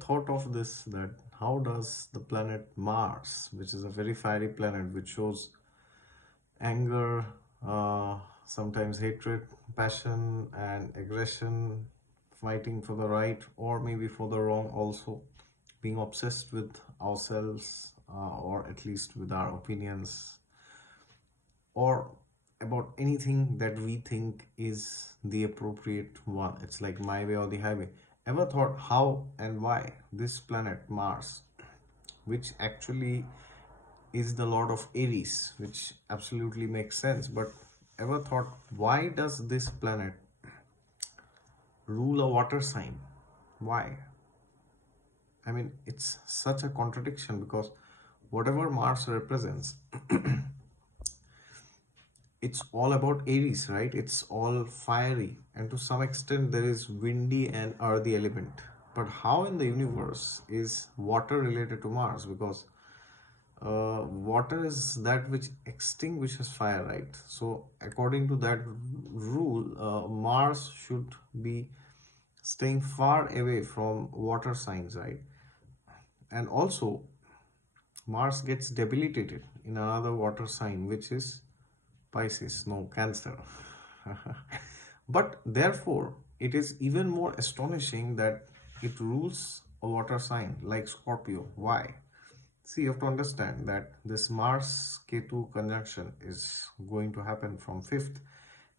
thought of this, that how does the planet Mars, which is a very fiery planet which shows anger, sometimes hatred, passion, and aggression, fighting for the right or maybe for the wrong, also being obsessed with ourselves, or at least with our opinions, or about anything that we think is the appropriate one. It's like my way or the highway. Ever thought how and why this planet Mars, which actually is the lord of Aries, which absolutely makes sense, but ever thought why does this planet rule a water sign? Why? I mean, it's such a contradiction, because whatever Mars represents, it's all about Aries, right? It's all fiery, and to some extent there is windy and earthy element. But how in the universe is water related to Mars? Because water is that which extinguishes fire, right? So according to that rule, Mars should be staying far away from water signs, right? And also Mars gets debilitated in another water sign, which is Pisces, no, Cancer. But therefore, it is even more astonishing that it rules a water sign like Scorpio. Why? See, you have to understand that this Mars Ketu conjunction is going to happen from 5th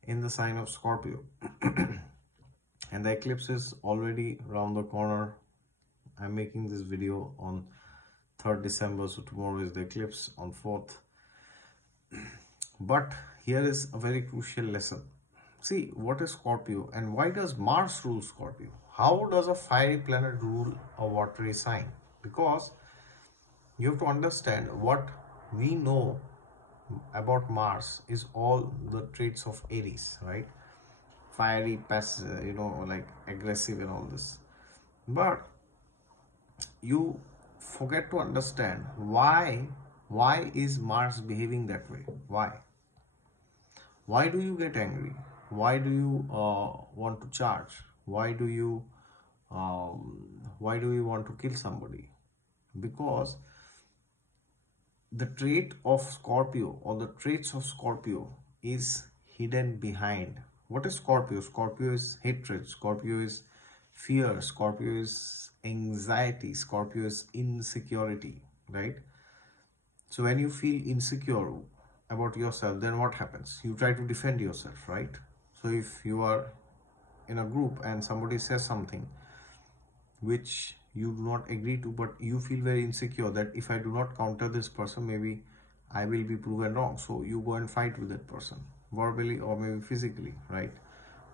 in the sign of Scorpio. And the eclipse is already around the corner. I'm making this video on 3rd December, so tomorrow is the eclipse on 4th. But here is a very crucial lesson. See, what is Scorpio and why does Mars rule Scorpio? How does a fiery planet rule a watery sign? Because you have to understand, what we know about Mars is all the traits of Aries, right? Fiery, passive, like aggressive and all this. But you forget to understand why is Mars behaving that way? Why do you get angry? Why do you want to charge? Why do you want to kill somebody? Because the trait of Scorpio, or the traits of Scorpio, is hidden behind. What is Scorpio? Scorpio is hatred, Scorpio is fear, Scorpio is anxiety, Scorpio is insecurity, right? So when you feel insecure about yourself, then what happens? You try to defend yourself, right? So if you are in a group and somebody says something which you do not agree to, but you feel very insecure that if I do not counter this person, maybe I will be proven wrong. So you go and fight with that person, verbally or maybe physically, right?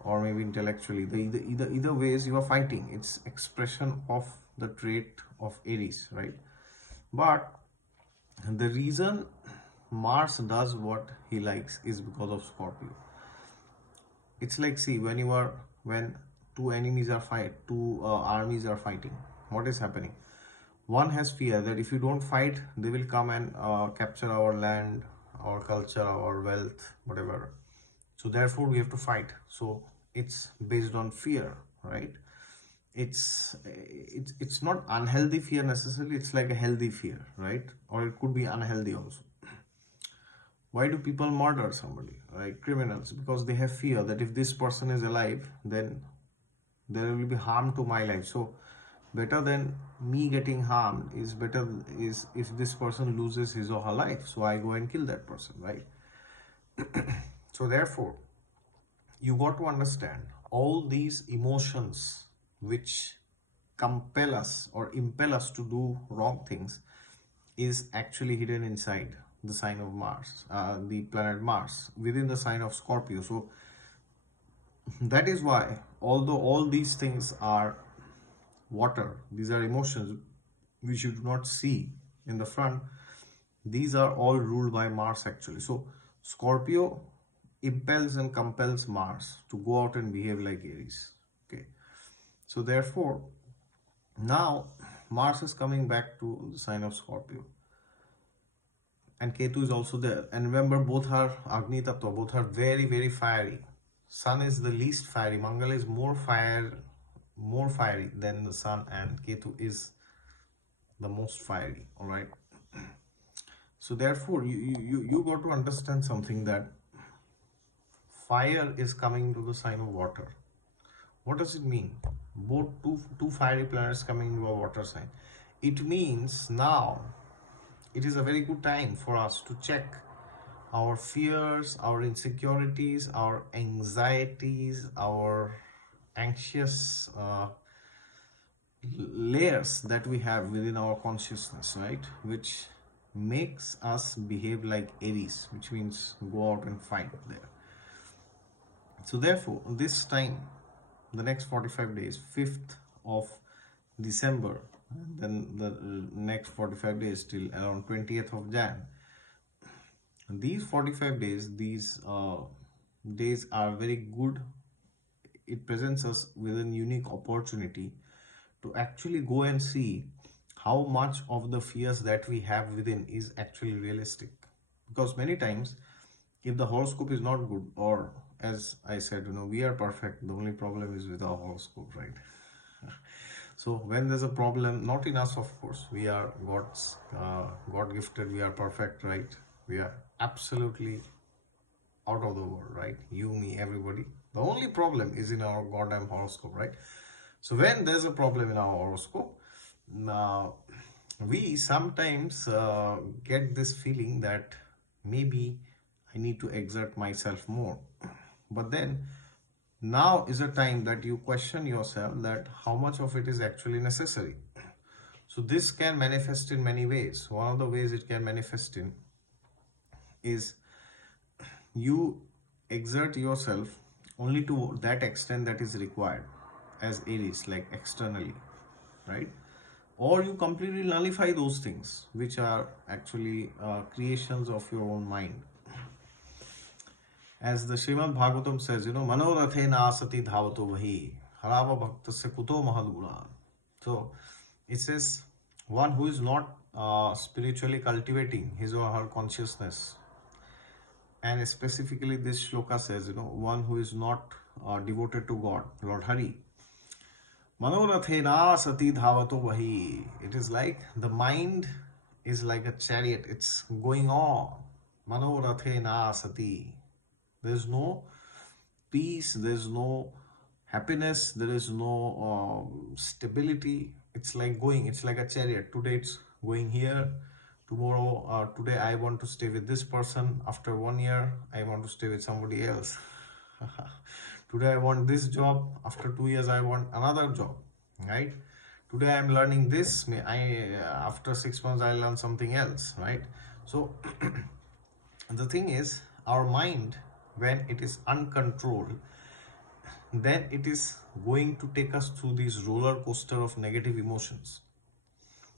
Or maybe intellectually. Either ways you are fighting. It's expression of the trait of Aries, right? But the reason Mars does what he likes is because of Scorpio. It's like, see, when two enemies are two armies are fighting, what is happening? One has fear that if you don't fight, they will come and capture our land, our culture, our wealth, whatever. So therefore we have to fight. So it's based on fear, right? It's not unhealthy fear necessarily. It's like a healthy fear, right? Or it could be unhealthy also. Why do people murder somebody, like criminals? Because they have fear that if this person is alive, then there will be harm to my life. So better than me getting harmed is if this person loses his or her life. So I go and kill that person, right? So therefore, you got to understand, all these emotions which compel us or impel us to do wrong things is actually hidden inside the sign of Mars, the planet Mars, within the sign of Scorpio. So that is why, although all these things are water, these are emotions which you do not see in the front, these are all ruled by Mars actually. So Scorpio impels and compels Mars to go out and behave like Aries. Okay, so therefore now Mars is coming back to the sign of Scorpio, and Ketu is also there. And remember, both are Agni Tattva, both are very, very fiery. Sun is the least fiery. Mangala is more fire more fiery than the sun, and Ketu is the most fiery. All right. So therefore, you got to understand something, that fire is coming to the sign of water. What does it mean? Both two fiery planets coming into a water sign. It means now it is a very good time for us to check our fears, our insecurities, our anxieties, our anxious layers that we have within our consciousness, right? Which makes us behave like Aries, which means go out and fight there. So therefore, this time, the next 45 days, 5th of December, and then the next 45 days till around 20th of Jan, these 45 days, these days are very good. It presents us with a unique opportunity to actually go and see how much of the fears that we have within is actually realistic. Because many times, if the horoscope is not good, or as I said, we are perfect, the only problem is with our horoscope, right? So when there's a problem, not in us, of course, we are God gifted, we are perfect, right? We are absolutely out of the world, right? You, me, everybody. The only problem is in our goddamn horoscope, right? So when there's a problem in our horoscope, now we sometimes get this feeling that maybe I need to exert myself more. But then now is a time that you question yourself that how much of it is actually necessary. So this can manifest in many ways. One of the ways it can manifest in is you exert yourself only to that extent that is required as Aries, like externally, right? Or you completely nullify those things which are actually creations of your own mind. As the Srimad Bhagavatam says, Manorathe asati dhavato vahi harava bhaktasya kuto mahadguna. So it says, one who is not spiritually cultivating his or her consciousness, and specifically this shloka says, one who is not devoted to God, Lord Hari. Manorathena sati dhavato vahi. It is like the mind is like a chariot. It's going on. Manorathena sati. There's no peace. There's no happiness. There is no stability. It's like going. It's like a chariot. Today it's going here. Tomorrow, today I want to stay with this person. After 1 year, I want to stay with somebody else. Today I want this job. After 2 years, I want another job. Right? Today I am learning this. After 6 months, I learn something else. Right? So the thing is, our mind, when it is uncontrolled, then it is going to take us through this roller coaster of negative emotions.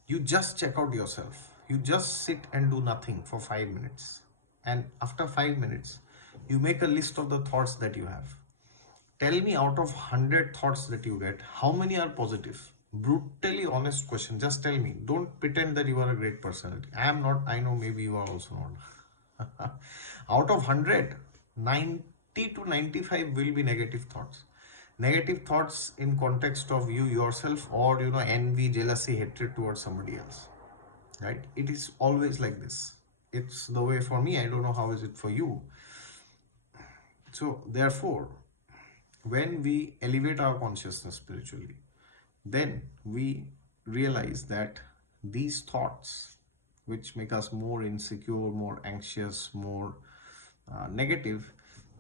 You just check out yourself. You just sit and do nothing for 5 minutes. And after 5 minutes, you make a list of the thoughts that you have. Tell me, out of 100 thoughts that you get, how many are positive? Brutally honest question. Just tell me. Don't pretend that you are a great personality. I am not. I know maybe you are also not. Out of 100, 90 to 95 will be negative thoughts. Negative thoughts in context of you yourself, or envy, jealousy, hatred towards somebody else. Right? It is always like this. It's the way for me. I don't know how is it for you. So therefore, when we elevate our consciousness spiritually, then we realize that these thoughts, which make us more insecure, more anxious, more negative,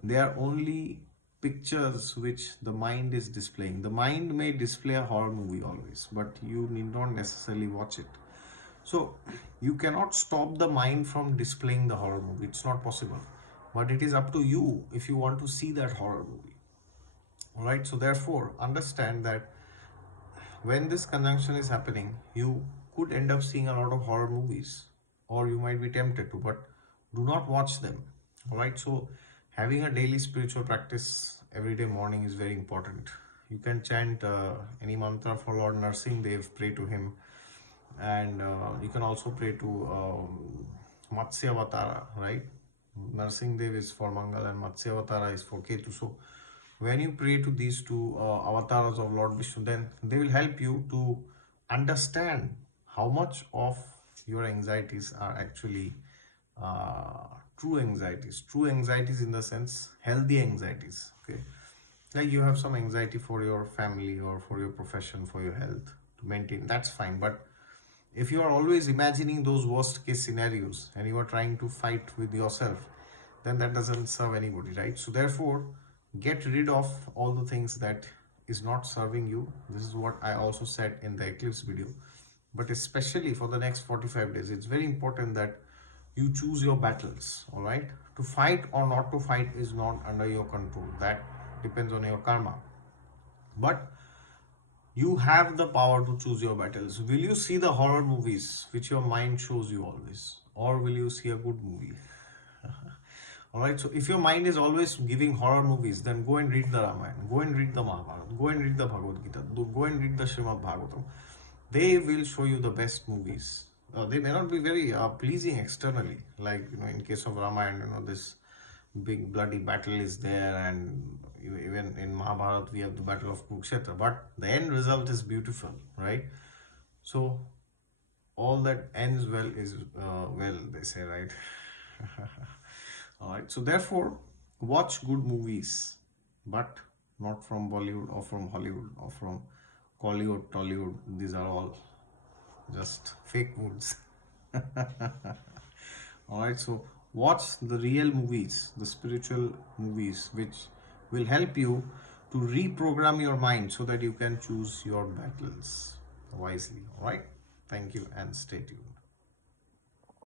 they are only pictures which the mind is displaying. The mind may display a horror movie always, but you need not necessarily watch it. So you cannot stop the mind from displaying the horror movie. It's not possible. But it is up to you if you want to see that horror movie. Alright, so therefore understand that when this conjunction is happening, you could end up seeing a lot of horror movies, or you might be tempted to, but do not watch them. Alright, so having a daily spiritual practice every day morning is very important. You can chant any mantra for Lord Narsinghdev, pray to him, and you can also pray to Matsya Avatara, right? Narsinghdev is for Mangal and Matsya Avatara is for Ketu. So When you pray to these two avatars of Lord Vishnu, then they will help you to understand how much of your anxieties are actually uh, true anxieties in the sense healthy anxieties. Okay, like you have some anxiety for your family or for your profession, for your health to maintain, that's fine. But if you are always imagining those worst case scenarios and you are trying to fight with yourself, then that doesn't serve anybody, right? So therefore, get rid of all the things that is not serving you. This is what I also said in the eclipse video. But especially for the next 45 days, it's very important that you choose your battles, all right? To fight or not to fight is not under your control. That depends on your karma. But you have the power to choose your battles. Will you see the horror movies which your mind shows you always? Or will you see a good movie? Alright, so if your mind is always giving horror movies, then go and read the Ramayana, go and read the Mahabharata, go and read the Bhagavad Gita, go and read the Srimad Bhagavatam. They will show you the best movies. They may not be very pleasing externally, like in case of Ramayana, this big bloody battle is there, and even in Mahabharata we have the battle of Kurukshetra. But the end result is beautiful, right? So all that ends well is well, they say, right? All right. So therefore, watch good movies, but not from Bollywood or from Hollywood or from Collywood, Tollywood. These are all just fake moods. All right. So watch the real movies, the spiritual movies, which will help you to reprogram your mind so that you can choose your battles wisely. All right. Thank you and stay tuned.